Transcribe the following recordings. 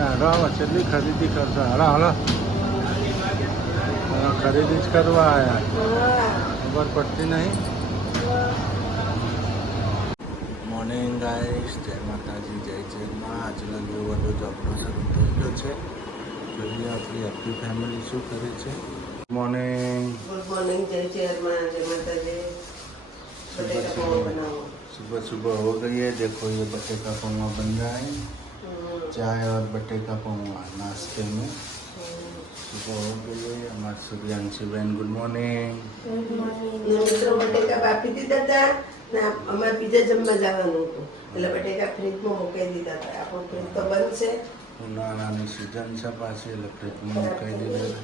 હાલો છેલ્લી ખરીદી કરશો. હાલો હાલો ખરીદી જ કરવા આવ્યા, ખબર પડતી નહીં. મોર્નિંગ ગાઈસ, જય માતાજી, જય જયમાં. આજનો ન્યૂ વધુ જોબનો શરૂ થઈ ગયો છે. જોઈએ આપણી હેપી ફેમિલી શું કરે છે. મોર્નિંગ. गुड मॉर्निंग, जय चेयरमैन, जय माता जी। सुबह सुबह हो गई है. देखो ये बटेका पौवा बन रहा है. चाय और बटेका पौवा नाश्ते में. सुबह हो गई है. हमारे सूर्यांशी बहन गुड मॉर्निंग. મિત્રો બટેકા બાફી દીધા હતા ને અમારે બીજા જમવા જવાનું હતું એટલે બટેકા ફ્રીજમાં મૂકી દીધા હતા. આપણું ફ્રીજ તો બંધ છે. ઉનાળાની સિઝન છે પાછી એટલે ફ્રીજમાં મૂકી દીધા.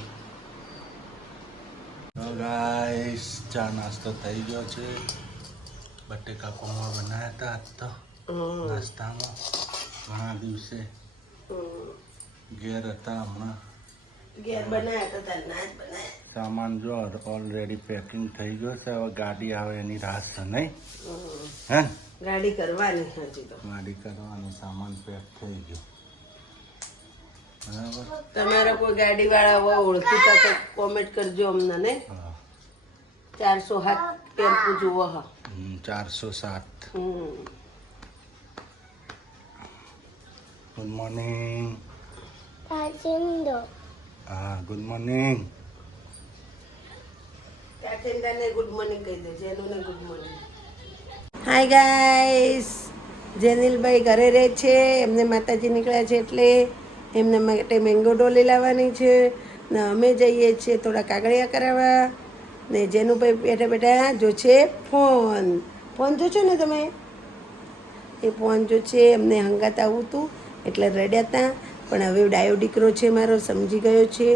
ગાઈસ, ચા નાસ્તો થઈ ગયો છે. બટેકા પૌવા બનાવ્યા હતા આજ તો નાસ્તામાં. ઘણા દિવસે ઘેર હતા, હમણાં ઘેર બનાવ્યા હતા, ના જ બનાવ્યા. સામાન જો ઓલરેડી પેકિંગ થઈ ગયો છે. હવે ગાડી આવે એની રાહ છે નહીં? હે, ગાડી કરવાની હજી તો. ગાડી કરવાનું, સામાન પેક થઈ ગયો. બરાબર. તમારા કોઈ ગાડી વાળા હોય ઓળખીતા તો કોમેન્ટ કરજો અમને ને. હા, 407 ટેમ્પો જુઓ. હા 407. Good morning. હા, ગુડ મોર્નિંગ. કાઠિંદાને ગુડ મોર્નિંગ કહી દે, જેનુને ગુડ મોર્નિંગ. હાય ગાઈસ, જેનિલભાઈ ઘરે રહે છે. એમને માતાજી નીકળ્યા છે એટલે એમના માટે મેંગો ડોલી લાવવાની છે ને અમે જઈએ છીએ થોડા કાગળિયા કરાવવા. ને જેનુભાઈ બેઠા બેઠા જો છે ફોન જો છો ને તમે, એ ફોન જો છે. એમને હંગાત આવું હતું એટલે રડ્યા હતા, પણ હવે ડાયો દીકરો છે મારો, સમજી ગયો છે.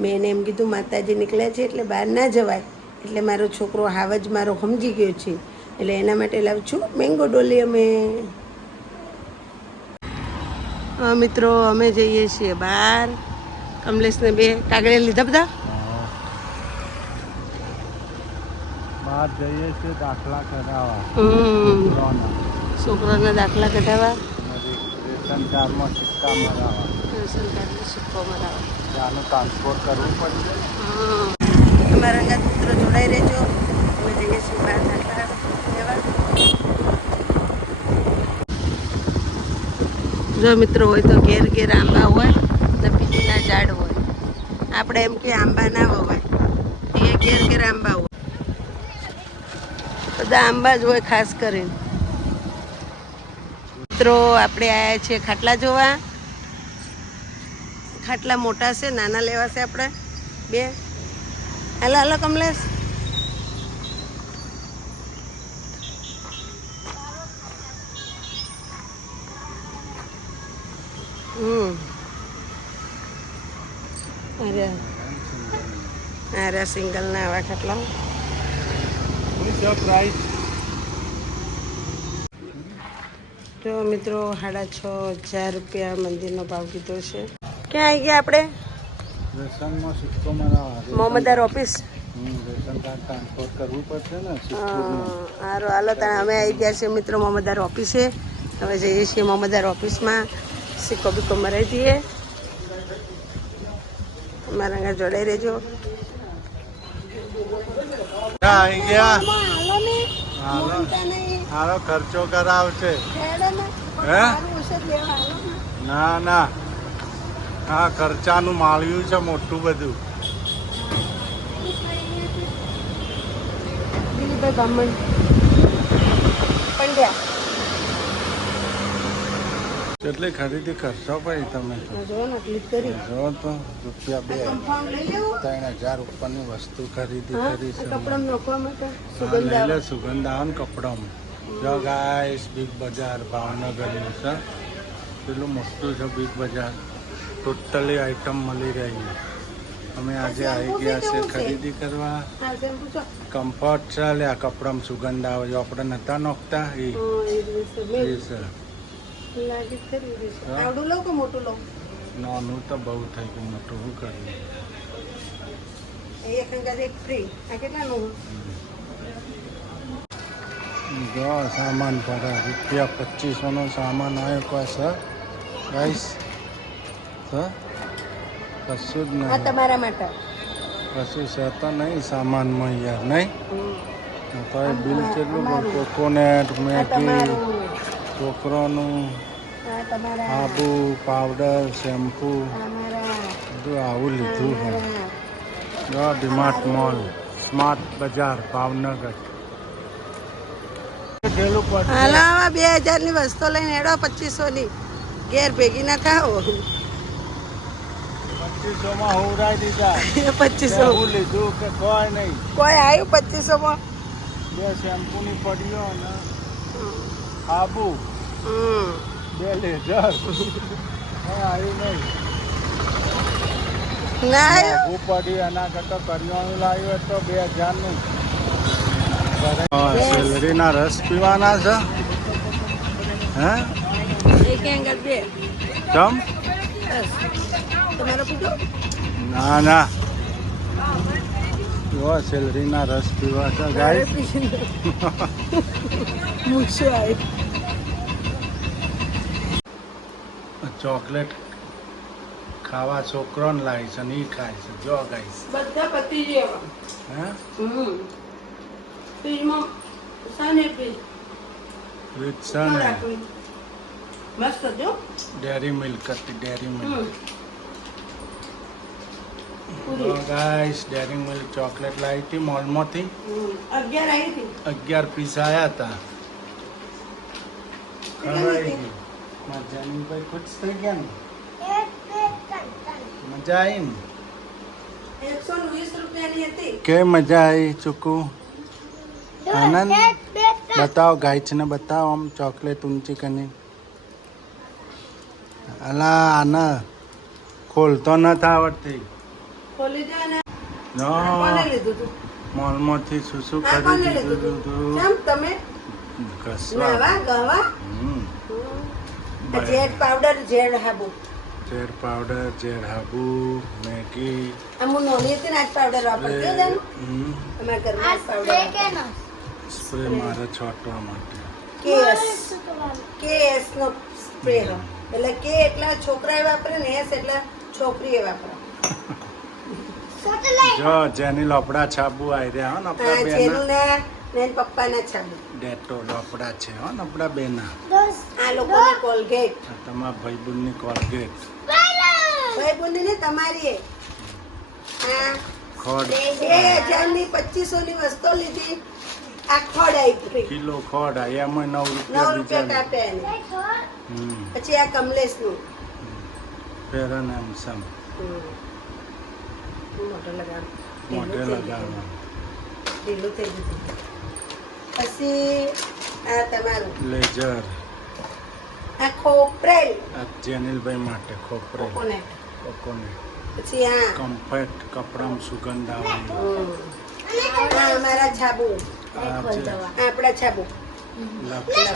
મેં એને એમ કીધું માતાજી નીકળ્યા છે એટલે બહાર ના જવાય, એટલે મારો છોકરો હાવ જ મારો સમજી ગયો છે. એટલે એના માટે લાવું છું મેંગો ડોલી. અમે મિત્રો અમે જઈએ છીએ બહાર. કમલેશને બે કાગળિયા લીધા બધા. બહાર જઈએ છીએ દાખલા કરાવવા. છોકરાના દાખલા કઢાવવા, રેશન કાર્ડમાં સિક્કા મરાવવા. રેશન કાર્ડનો સિક્કો મરાવવા. ત્યાંનું ટ્રાન્સપોર્ટ કરવું પડશે. તમારા અંગત મિત્રો જોડાઈ રહેજો. અમે જઈએ છીએ બહાર દાખલા લેવા. જો મિત્રો હોય તો ઘેર ઘેર આંબા હોય ને પીપળીના ઝાડ હોય. આપણે એમ કે આંબા ના હોય, એ ઘેર ઘેર આંબા હોય. બધા આંબા જ હોય ખાસ કરીને. મિત્રો આપણે આવ્યા છીએ ખાટલા જોવા. ખાટલા મોટા છે, નાના લેવા છે આપણે બે. હાલો હાલો કમલેશ. અરે સિંગલ ના આવા ખાટલા. તો મિત્રો 6,500 રૂપિયા મંદિરનો ભાવ કીધો છે. ક્યાં આવી ગયા આપણે? રેશનમાં સિક્કો મરાવવા. મોહમ્મદાર ઓફિસ. રેશન કાર્ડ ટ્રાન્સપોર્ટ કરવું પડશે ને. સારું હાલો ત્યાં અમે આવી ગયા છીએ મિત્રો મોહમ્મદાર ઓફિસે. હવે જઈએ છીએ મોહમ્મદાર ઓફિસમાં, સિક્કો બીક્કો મરાવી દઈએ. અમારા આગળ જોડાઈ રહેજો. આવી ગયા. હાલો ખર્ચો કરાવશે. હે, ના ના, હા ખર્ચાનું માળ્યું છે મોટું બધું. કેટલી ખરીદી કરશો ભાઈ તમે? જો તો રૂપિયા 2,000 ઉપરની વસ્તુ ખરીદી કરી છે. લઈ લે, સુગંધ આવે ને કપડામાં. જો ગાઈસ, બિગ બજાર ભાવનગરનું છે. પેલું મોટું છે બિગ બજાર. ટોટલી આઈટમ મળી રહી. અમે આજે આવી ગયા છે ખરીદી કરવા. કમ્ફર્ટ છે, લે આ કપડામાં સુગંધ આવે. જો આપણે નતા નોખતા એ છે. નાનું તો બહુ થઈ ગયું, મોટું શું કરવું. જો સામાન પર રૂપિયા 2,500નો સામાન આવ્યો છે ગાઈસ. તો કશું જ આ નહીં, તમારા માટે. કશું છે તો નહીં સામાનમાં યાર, નહીં તો એ બિલ કેટલું અમારું. કોકોનેટ, આ મેગી, તમારું. છોકરાનું આ તમારા. આબુ, પાવડર, શેમ્પૂ અમારા. બધું આવું લીધું છે. અમારા. જો ડીમાર્ટ મોલ, સ્માર્ટ બજાર, ભાવનગર. ઠેલું પડશે. હાલો આવા 2000 ની વસ્તુ લઈને હેડો 2500 ની ઘેર ભેગી ના ખાઓ. 2500 માં હોવરાઈ દીધા. 2500 હું લીધું કે કોઈ નહીં. કોઈ આવ્યું 2500 માં? 2 શેમ્પૂની પડીઓ અને આબુ, 2 લેઝર. કોઈ આવ્યું નહીં. ના આવ્યું. હું પડી એના કરતા કરિયાણું લાવ્યું તો 2000 નું. સેલરીના રસ પીવાના છે. હે એક એંગલ 2 ચમ તમારો પીધો? ના ના જો સેલરીના રસ પીવા છે ગાઈસ. મૂછો આવી. ચોકલેટ ખાવા છોકરોને લાવી છે ને એ ખાય છે. જો ગાઈસ બધા પતી જેવા. હે ફ્રીજમાં સાને ફ્રીજ ફ્રીજ છે ને રાખવી મસ્ત જો. ડેરી મિલ્ક હતી, ડેરી મિલ્ક. પૂરી. ગાઈસ ડેરી મિલ્ક ચોકલેટ લાવી હતી મોલમાંથી. 11 આવી હતી. 11 પીસ આવ્યા હતા. ખવાઈ ગઈ. મજાની ભાઈ ખુશ થઈ ગયા ને? મજા આવી ને? 120 રૂપિયાની હતી. કે મજા આવી ચૂકુ? આનંદ બતાવો ગાઈચ ને બતાવો આમ ચોકલેટ ઊંચી કરી. અલા આના ખોલતો નથી આવડતી. ખોલી દે ને. નો કોને લીધું તું? મોલમાંથી શું શું આ કોને ખરીદી લીધું દીધું તું? તું? કેમ તમે કસવા. નવા ગવા હમ. જેડ પાવડર જેડ હાબુ. જેડ પાવડર, જેડ હાબુ, મેગી. આ હું નોની હતી ને આજ પાવડર વાપરતી હતી ને. હમ. અમારા ઘરમાં આજ પાવડર સ્પ્રે મારે છોટવા માટે. કેએસ નો સ્પ્રે હ. એટલે કે એટલા છોકરાએ વાપરે ને એસ એટલા છોકરીએ વાપરે. જો જેની લપડા છાબુ આવી રહ્યા હો ને આપણા આ બેના. જેનું ના ને પપ્પાના છાબુ. ડેટો લપડા છે હો ને આપણા બેના. આ લોકોને કોલગેટ. આ તમારા ભાઈબંધની કોલગેટ. ભાઈ બોલી ને તમારી એ. આ ખોડ 2000 ની 2500 ની વસ્તુ લીધી. આ ખોડ આવી કિલો ખોડ આ એમાં 9 9 રૂપિયા રૂપિયા બીજા. કાપ્યા એને. હમ. પછી આ કમલેશ નું ફેરન એમ સમ મોટો લગાવ. મોઢે લગાવવા. ઢીલું થઈ ગયું. પછી આ તમારું લેઝર આ ખોપરેલ આ જેનિલભાઈ માટે ખોપરે કોકોનટ. કોકોને પછી આ કમ્ફર્ટ કપડામાં સુગંધ આવવાની. આ અમારા છાબુ. આ છે આપણા છાબુ. લક્ષ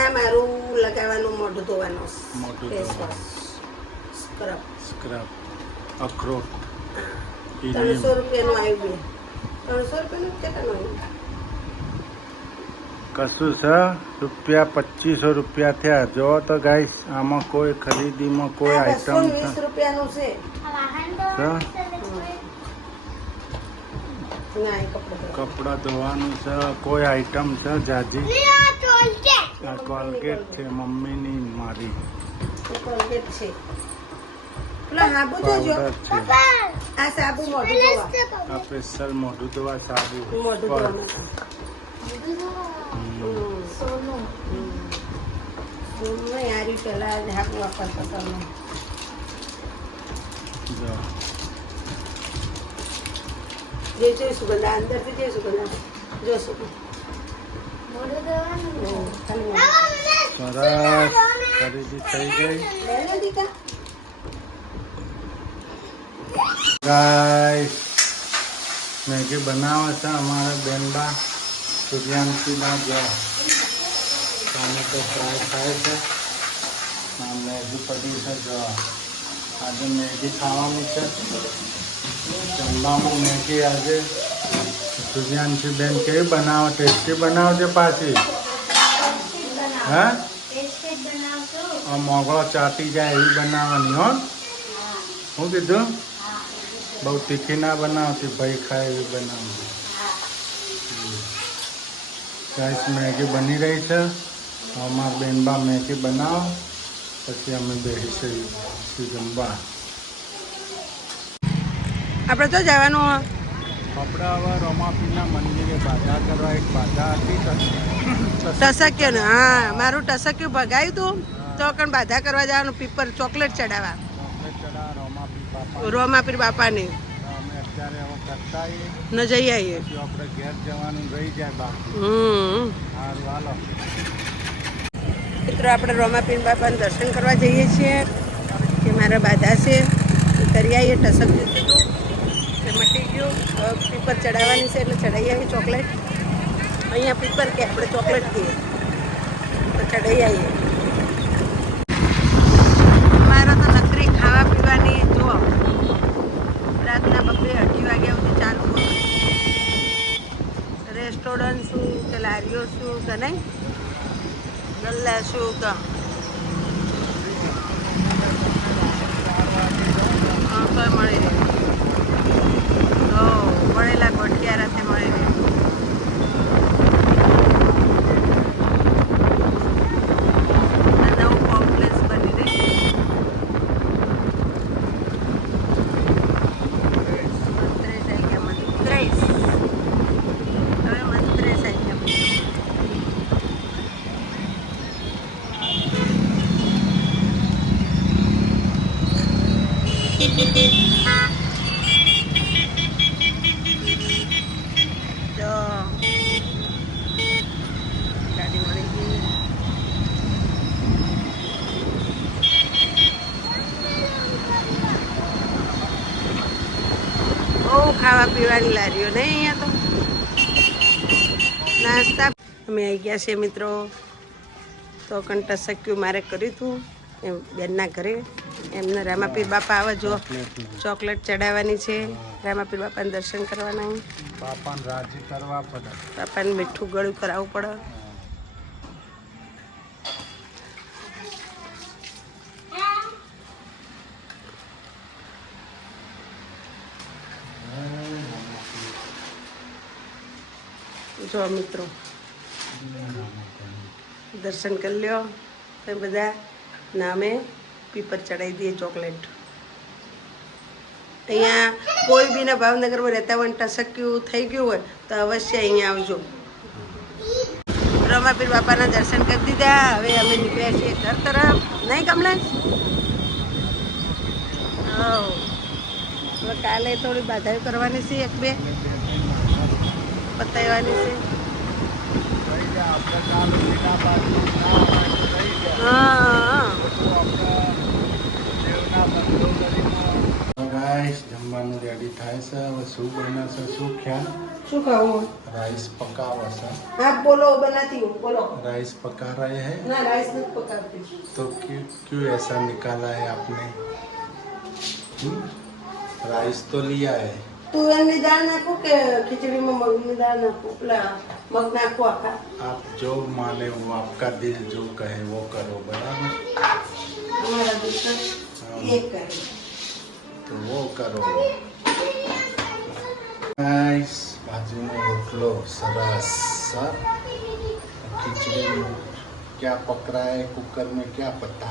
આ મારું લગાવવાનું મોઢું ધોવાનું મોટું ફેસ ધોવાનું. Wash scrub. સ્ક્રબ અખરોટ 300 રૂપિયાનું આવ્યું. 300 રૂપિયાનું કેટલાનું આવ્યું? કશું છે રૂપિયા 2500 રૂપિયા થયા. જો તો ગાઈસ આમાં કોઈ ખરીદીમાં કોઈ આ આઈટમ 220 રૂપિયાનું છે. ના એ કપડું કપડા ધોવાનું છે કોઈ આઈટમ છે જાજી. આ કોલગેટ છે મમ્મીની મારી. કોલગેટ છે. પેલા હાબુ જોજો. પાવડર છે આ સાબુ મોઢું ધોવા. આ સ્પેશિયલ મોઢું ધોવા સાબુ. મોઢું ધોવા પર્સ. સોનું યારી પેલા જ હાબુ વાપરતો તમે. જો જે સુગંધ આ અંદરથી જે સુગંધ આવે. જો સુગંધ. ખાલી સરસ ખરીદી થઈ ગઈ. લે લે દીકા. ગાઈસ મેગી બનાવે છે અમારા બેનબા સૂર્યાંશીબા. જો ટોમેટો ફ્રાય થાય છે. આ મેગી પડી છે. જો આજે મેગી ખાવાની છે. જમવામાં મેગી આજે સૂર્યાંશી બેન કેવી બનાવે? ટેસ્ટી બનાવજે પાછી. હા મોગળો ચાટી જાય એવી બનાવવાની હો. શું કીધું? બહુ તીખી ના બનાવતી, ભાઈ ખાય એવી બનાવવાની. ગાઈસ મેગી બની રહી છે. અમારા બેનબા મેગી બનાવો પછી અમે બેસીશું જમવા. આપણે તો જવાનું આપણે હવે રમાપીના મંદિરે બાધા કરવા. એક બાધા હતી ટસક્યો ને. હા, મારું ટસક્યું ભગાયું તું તો કણ બાધા કરવા જવાનું, પીપર ચોકલેટ ચડાવવા રોમાપીર બાપાને. અમે અત્યારે હવે કરતા આવીએ ન જઈ આવીએ. પછી આપણે ઘેર જવાનું રહી જાય બાકી. સારું હાલો મિત્રો, આપણે રોમાપીર બાપાને દર્શન કરવા જઈએ છીએ. કે મારા બાધા છે એ કરી આવીએ. ટસક દીધું હતું એ મટી ગયું. હવે પીપર ચડાવવાની છે એટલે ચડાવી આવીએ ચોકલેટ. અહીંયા પીપર કે આપણે ચોકલેટ કહીએ તો ચડાવી આવીએ. અમારે તો નકરી ખાવા પીવાની જુઓ, રાતના 2-2 વાગ્યા સુધી ચાલુ હોય. રેસ્ટોરન્ટ શું કે લારીઓ શું કે નહીં, ગલ્લા શું કે તો મળી રહે. તો મળેલા ગોઠિયા રાતે મળી રહે. નવું કોમ્પ્લેક્સ બની રહે. મંત્રેસ આવી ગયા. મંત્રેસ હવે મંત્રેસ આવી ગયા. તો ગાડી મળી ગઈ. બહુ ખાવા પીવાની લારીઓ નહીં અહીંયા તો. નાસ્તા અમે આવી ગયા છે મિત્રો. તો કંટસક્યું મારે કર્યું હતું એમ બેનના ઘરે. એમને રામાપીર બાપા આવે જો ચોકલેટ ચડાવવાની છે. રામાપીર બાપાને દર્શન કરવાના. બાપાને રાજી કરવા પડે. બાપાને મીઠું ગળું કરાવવું પડે. જો મિત્રો દર્શન કરી લ્યો તમે બધા. નામે પીપર ચડાવી દઈએ ચોકલેટ. અહીંયા કોઈ બીના ભાવનગરમાં રહેતા હોય ટસક્યું થઈ ગયું હોય તો અવશ્ય અહીંયા આવજો. રમાપીર બાપાના દર્શન કરી દીધા. હવે અમે નીકળ્યા છીએ ઘર તરફ. નહીં કમલેશ? હવે કાલે થોડી બાધાઓ કરવાની છે, 1-2 પતાવવાની છે. હા ગાઈસ જમવાનું રેડી થાય છે. હવે શું બનાવશે? શું ખ્યાલ? શું ખાવું? राइस पका हुआ सर. हाँ बोलो, बनाती हूँ बोलो. राइस पका रहे हैं ना राइस नहीं पकाती. तो क्यों ऐसा निकाला है आपने? राइस तो लिया है. તુવેરની દાળ નાખું કે ખીચડીમાં મગની દાળ નાખું? પેલા મગ નાખું આખા? आप जो माने वो, आपका दिल जो कहे वो करो. बराबर? हमारा दूसरा ये करे तो वो करो. गाइस बाजूનો રોટલો સરસ. सर खिचड़ी में क्या पक रहा है कुकर में क्या पता.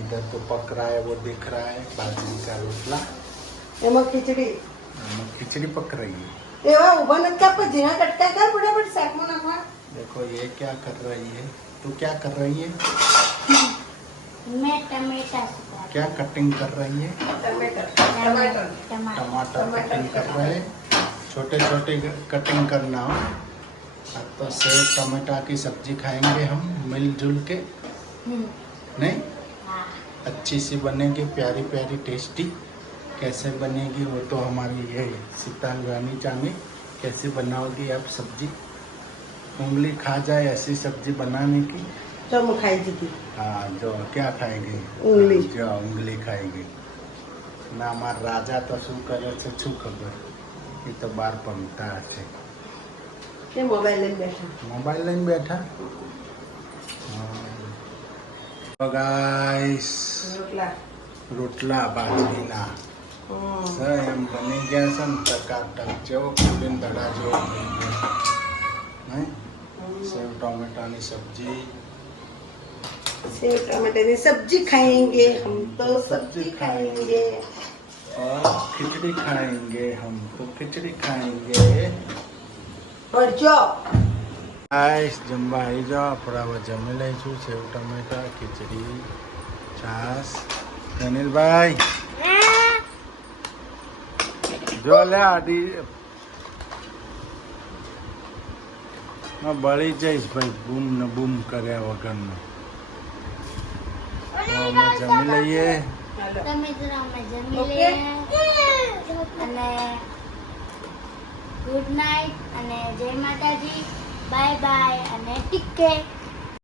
इधर तो पक रहा है वो दिख रहा है बाजू का रोटला. એમાં ખીચડી खिचड़ी पक रही है. એવા ઊભા નથી કાપા, ઝીણા કટકા કર ફટાફટ શાકમાં નાખવા. देखो ये क्या कर रही है. तू क्या कर रही है? मैं टमाटर क्या कटिंग कर रही है? ટમેટર ટમાટર टमाटर कटिंग कर रहे हैं. छोटे छोटे कटिंग करना हो. अब तो सेव टमाटर की सब्जी खाएंगे हम मिलजुल के. नहीं अच्छी सी बनेगी, प्यारी प्यारी टेस्टी. कैसे बनेगी वो तो हमारी ये सीताल रानी जाने. कैसे बनाओगी आप सब्जी? उंगली खा जाए ऐसी सब्जी बनाने की. તો હું ખાઈ દીધી हाँ जो क्या खाएगी? उंगली. जो उंगली खाएगी ना. हमारा राजा तो शू करे છે શું ખબર. એ તો બાર પમતા છે. તે મોબાઈલ લઈને બેઠા. મોબાઈલ લઈને બેઠા. ગાઈસ રોટલા રોટલા બાજરીના એમ બની ગયા છે ને ટકાટક જેવો કુલીન દડા જેવો થઈ ગયો નહીં સેવ ટોમેટાની સબ્જી सेव टमाटर की सब्जी खाएंगे हम तो सब्जी खाएंगे और खिचड़ी खाएंगे हम तो खिचड़ी खाएंगे और जो ગાઈસ જમવા આવી જાઓ આપણે હવે જમી લઈશું સેવ ટમેટા ખીચડી છાસ અનિલભાઈ જો લે આડી બળી જઈશ ભાઈ બૂમ ને બૂમ કર્યા વગરનો અમે જમી લઈએ તમે અમે જમી ઓકે. લઈએ અને ગુડ નાઇટ અને જય માતાજી બાય બાય અને ટીક કેર